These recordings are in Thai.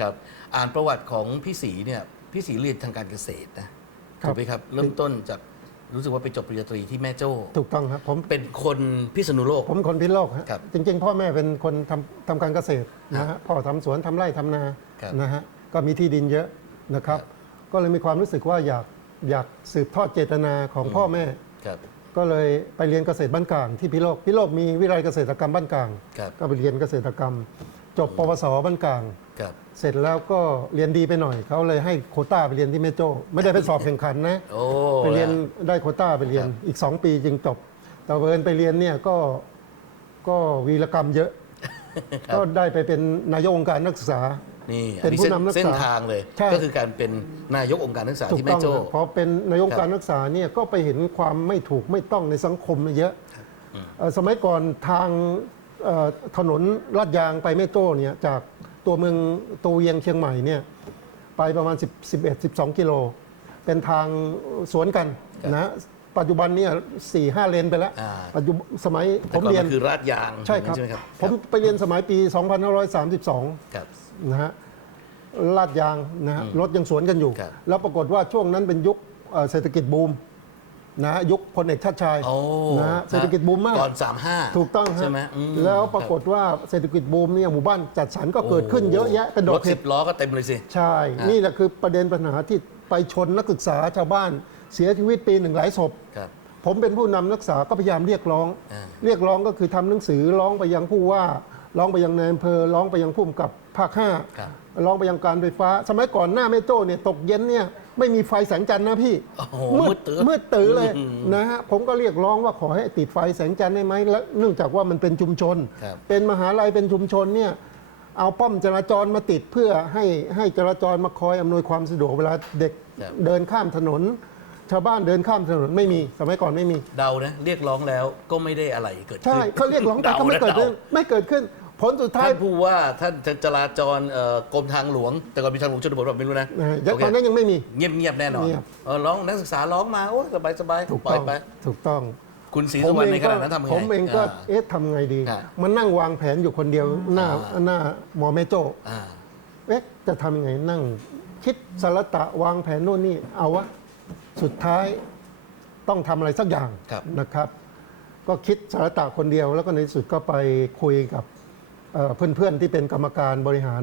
ครับอ่านประวัติของพี่ศรีเนี่ยพี่ศรีเรียนทางการเกษตรนะครับถูกไหมครับ เริ่มต้นจากรู้สึกว่าไปจบปริญญาตรีที่แม่โจ้ ถูกต้องครับผมเป็นคนพิษณุโลก ผมคนพิษณุโลกฮะครับจริง ๆ พ่อแม่เป็นคนทำทำการเกษตรนะฮะพ่อทำสวนทำไร่ทำนาครับนะฮะก็มีที่ดินเยอะนะครับครับก็เลยมีความรู้สึกว่าอยากอยากสืบทอดเจตนาของพ่อแม่ ครับ ก็เลยไปเรียนเกษตรบ้านกลางที่พิโลกพิโลกมีวิทยาลัยเกษตรกรรมบ้านกลาง ครับ ก็ไปเรียนเกษตรกรรม จบปวสบ้านกลาง ครับ เสร็จแล้วก็เรียนดีไปหน่อย เขาเลยให้โควต้าไปเรียนที่แม่โจ้ไม่ได้ไปสอบแข่งขันนะ โอ้ ไปเรียนได้โควต้าไปเรียนครับอีก 2 ปีจึงจบ แต่เวิร์นไปเรียนเนี่ยก็ก็วีรกรรมเยอะ ก็ได้ไปเป็นนายกองค์การนักศึกษา นี่เป็นอันนี้ผู้เส้นนำนักศึกษาเส้นทางเลย ใช่ ก็คือการเป็นนายกองค์การนักศึกษาถูที่กแม่ต้องโจ้ นะพอเป็นนายกองค์การครับนักศึกษาเนี่ยก็ไปเห็นความไม่ถูกไม่ต้องในสังคมเยอะเอ่อสมัยก่อนทางเอ่อ ถนนลาดยางไปแม่โจ้เนี่ยจากตัวเมืองตัวเวียงเชียงใหม่เนี่ยไปประมาณ 10 11 12 กิโล เป็นทางสวนกันครับนะปัจจุบันเนี่ยสี่ห้าเลนไปแล้วอ่าปัจจุบันสมัยผแต่มก่อนเรียนมันคือราดยางใช่ครับใช่ไหมครับผมไปเรียนสมัยปี 2532ครับนะฮะลาดยางนะฮะรถยังสวนกันอยู่ครับแล้วปรากฏว่าช่วงนั้นเป็นยุคเอ่อเศรษฐกิจบูม นะฮะยุคพลเอกชาติชายโอ้นะฮะเศรษฐกิจบูมมากก่อนสามห้าถูกต้องฮะใช่ไหมอืมแล้วปรากฏว่าเศรษฐกิจบูมเนี่ยหมู่บ้านจัดสรรก็เกิดขึ้นเยอะแยะเป็นดอรกถเห็สิดบล้อก็เต็มเลยสิ ใช่ฮะนี่แหละคือประเด็นปัญหาที่ไปชนนักศึกษาชาวบ้าน เสียชีวิตปีหนึ่งหลายศพ ครับ ผมเป็นผู้นำนักศึกษาก็พยายามเรียกร้อง อ่าเรียกร้องก็คือทำหนังสือร้องไปยังผู้ว่า ร้องไปยังนายอำเภอร้องไปยังผู้กำกับภาคห้าครับ ร้องไปยังการไฟฟ้า สมัยก่อนหน้าแม่โจ้เนี่ยตกเย็นเนี่ยไม่มีไฟแสงจันทร์นะพี่โอ้โหมืดตื้อ มืดตื้อเลยอืมนะฮะผมก็เรียกร้องว่าขอให้ติดไฟแสงจันทร์ได้ไหมและเนื่องจากว่ามันเป็นชุมชน ครับ เป็นมหาลัยเป็นชุมชนเนี่ยเอาป้อมจราจรมาติดเพื่อให้ให้จราจรมาคอยอำนวยความสะดวกเวลาเด็กครับ เดินข้ามถนน ชาวบ้านเดินข้ามถนนไม่มี สมัยก่อนไม่มี เดานะ เรียกร้องแล้วก็ไม่ได้อะไรเกิดขึ้นใช่เขาเรียกร้องแต่ก็ไม่ดาเกิดนะขึ้น ไม่เกิดขึ้น ผลสุดท้ายท่านผู้ว่าท่านจราจรเอ่อกรมทางหลวง แต่ก่อนมีทางหลวงชนบทแบบไม่รู้นะนะฮะยังโอเคตอนนั้นยังไม่มี เงียบเงียบๆแน่นอนเงียบ เออร้องนักศึกษาร้องมาโอ้สบายสบายถูกปล่อต้ยองไป ถูกต้อง คุณศรีสุวรรณในขณะนั้นทำไงผมเองก็า เอ๊ะทำไงดี อ่ามันนั่งวางแผนอยู่คนเดียวหน้าอ่า หน้าหมอแม่โจ้อ่า เอ๊ะจะทำยังไงนั่ง คิดสารตะวางแผนโน่นนี่เอาวะสุดท้ายต้องทำอะไรสักอย่างครับ นะครับ ก็คิดสารตะคนเดียว แล้วก็ในที่สุดก็ไปคุยกับเอ่อ เพื่อนๆที่เป็นกรรมการบริหาร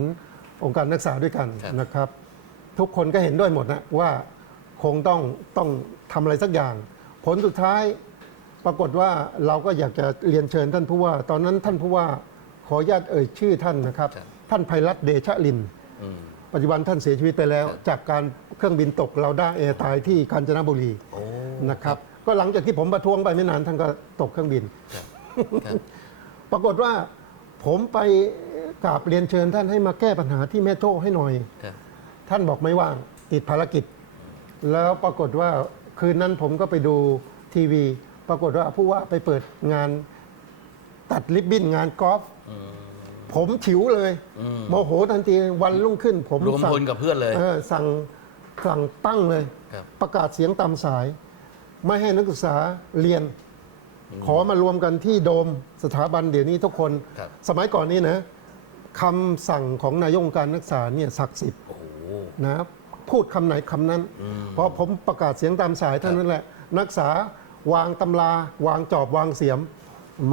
องค์การนักศึกษาด้วยกันครับนะครับ ทุกคนก็เห็นด้วยหมดนะว่าคงต้องต้องทำอะไรสักอย่าง ผลสุดท้ายปรากฏว่าเราก็อยากจะเรียนเชิญท่านผู้ว่า ตอนนั้นท่านผู้ว่าขออนุญาตเอ่ยชื่อท่านนะครับครับท่านไพรัตน์เดชะลินอืมปัจจุบันท่านเสียชีวิตไปแล้วครับจากการเครื่องบินตกเราได้าแอร์ตายที่กาญจนบุรีโอ้นะครับ ก็หลังจากที่ผมประท้วงไปไม่นานท่านก็ตกเครื่องบินครับครับปรากฏว่า ผมไปกราบเรียนเชิญท่านให้มาแก้ปัญหาที่แม่โจ้ให้หน่อย ครับ ท่านบอกไม่ว่างติดภารกิจ แล้วปรากฏว่าคืนนั้นผมก็ไปดูทีวี ปรากฏว่าผู้ว่าไปเปิดงานตัดริบบิ้นงานกอล์ฟผมฉิวเลย อืม โมโหทันทีวันรุ่งขึ้น ผมรวมสั่งพลกับเพื่อนเลย เออสั่งสั่งตั้งเลย ครับ ประกาศเสียงตามสาย ไม่ให้นักศึกษาเรียน ขอมารวมกันที่โดมสถาบันเดี๋ยวนี้ทุกคน ครับ สมัยก่อนนี้นะคำสั่งของนายกองค์การนักศึกษาเนี่ยศักดิ์สิทธิ์โอ้โห นะพูดคำไหนคำนั้นพอผมประกาศเสียงตามสายเท่านั้นแหละ นักศึกษาวางตำราวางจอบวางเสียม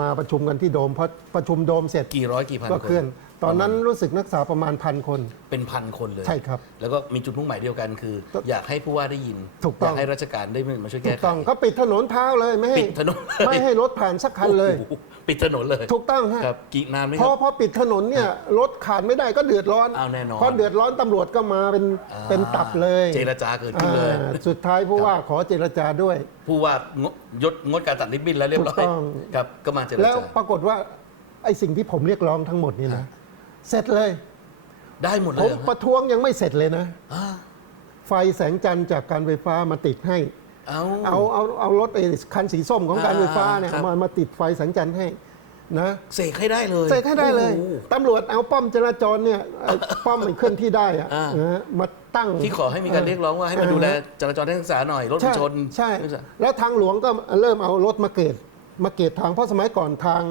มาประชุมกันที่โดมพอ ประชุมโดมเสร็จกี่ร้อยกี่พันก็คนเคลื่อน ตอนนั้นรู้สึกนักศึกษาประมาณพันคน เป็นพันคนเลยใช่ครับแล้วก็มีจุดมุ่งหมายเดียวกันคือ อยากให้ผู้ว่าได้ยินถูกต้องยากให้ราชการได้มาช่วยถูแก้กไขต้องก็ปิดถนนเท้าเลยไม่ให้ปิดถนนเลย ไม่ให้รถผ่านสักคันเลย โอ้โหปิดถนนเลยถูกต้องฮะ ครับกี่นานไหมพคอรับพอปิดถนนเนี่ยรถขาดไม่ได้ก็เดือดร้อนอ้าวแน่นอน พอเดือดร้อนตำรวจก็มาเป็นอ่าเป็นตับเลยเจรจาเกิดขึ้นเลย อ่าสุดท้ายผู้ว่าขอเจรจาด้วย ผู้ว่างดยศงดการตัดริบบิ้นแล้วเรียบร้อยถูกต้อง ครับก็มาเจรแล้วจา ปรากฏว่า ไอ้สิ่งที่ผมเรียกร้องทั้งหมดนี่นะ เสร็จเลย ได้หมดเลผยมเหรอประท้วงยังไม่เสร็จเลยนะ อ่าไฟแสงจันทร์จากการไฟฟ้ามาติดให้ เอา เอาเอาเอารถไอ้คันสีส้มของการไฟฟ้าเนี่ยอ่าครับ มามาติดไฟแสงจันทร์ให้นะเสกให้ได้เลยเสร็จให้ได้เลยโอ้โห ตำรวจเอาป้อมจราจรเนี่ยไอ้ป้อมมันเคลื่อนที่ได้อะอ่า นะฮะมาตั้ง ที่ขอให้มีการเรียกร้องว่าให้มาดูแลจราจรนักศึกษาหน่อยรถมันใช่ชนใช่นักศึกษาแล้วทางหลวงก็เริ่มเอารถมาเกตมาเกตทางเพราะสมัยก่อนทาง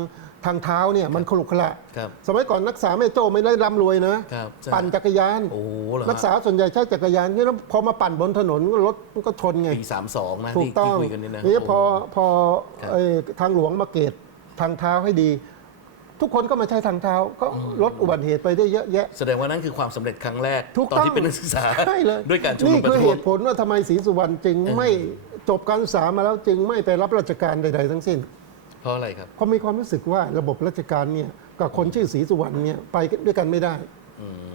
ทางเท้าเนี่ยมันขลุกขระครับสมัยก่อนนักศึกษาแม่โจ้ไม่ได้ร่ำรวยนะ ครับใช่ปั่นจักรยาน โอ้โหเหรอฮะนักศึกษาส่วนใหญ่ใช้จักรยานนี่แล้วพอมาปั่นบนถนนรถมันก็ชนไง ปีสามสองนะถูกที่ต้องที่คุยกันนี่นะนี่พอโพอครับ เอ่อทางหลวงมาเกตทางเท้าให้ดี ทุกคนก็มาใช้ทางเท้าก็ลดอุบัติเหตุไปได้เยอะแยะ แสดงว่านั่นคือความสำเร็จครั้งแรกถูกตอนต้องที่เป็นนักศึกษาใช่เลยด้วยการชุมนุนี่มประคือท้เหวง ตุผลว่าทำไมศรีสุวรรณจึงเออไม่จบการศึกษามาแล้วจึงไม่ไปรับราชการใด ๆ ทั้งสิ้น เพราะอะไรครับเขามีความรู้สึกว่าระบบราชการเนี่ยกับคนชื่อศรีสุวรรณเนี่ยไปด้วยกันไม่ได้ อืม